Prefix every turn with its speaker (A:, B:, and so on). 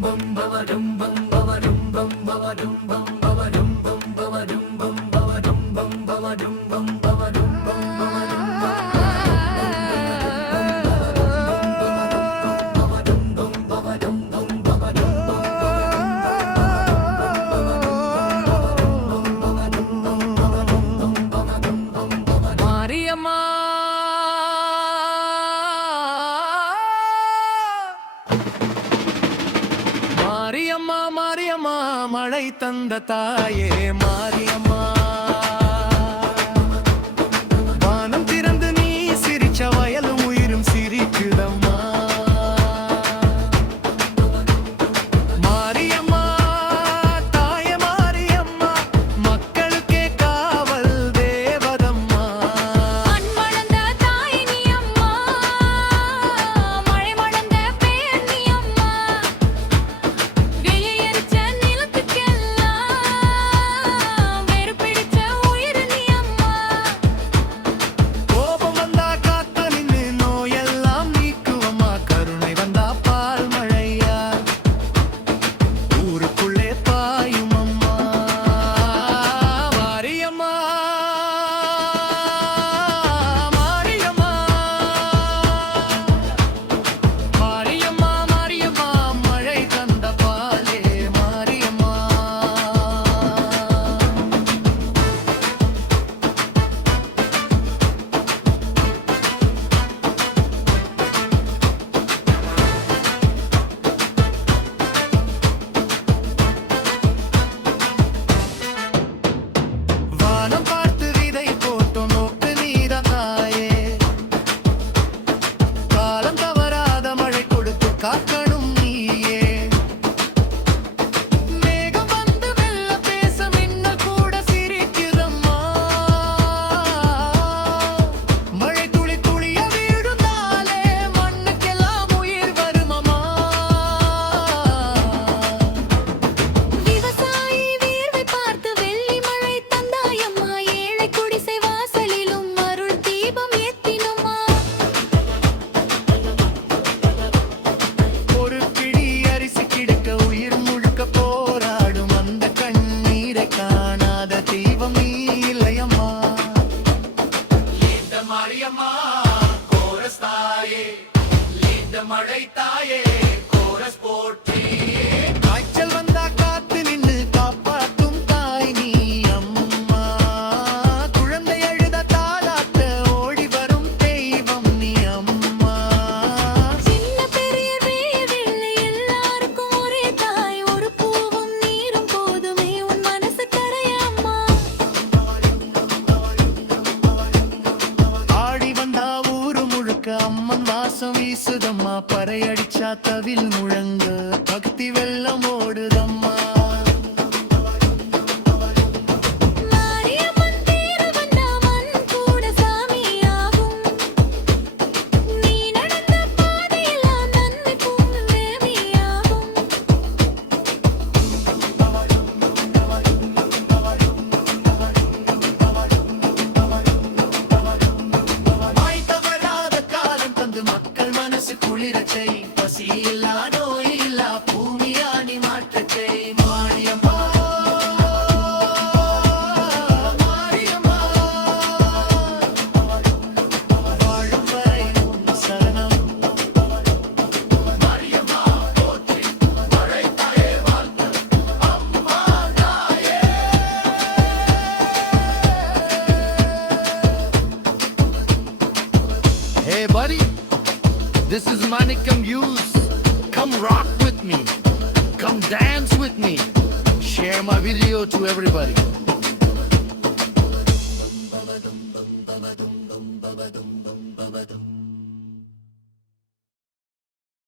A: bum bum bum bum மழை
B: தந்த தாயே மாரியம்மா கோரஸ் தாயே இந்த மழை தாயே கோரஸ் போற்றி பறையடிச்சா தவில் முழங்கு. பக்தி வெள்ளம் ஓடுதம்மா. is Manikam use. Come rock with me. Come dance with me. Share my video to everybody.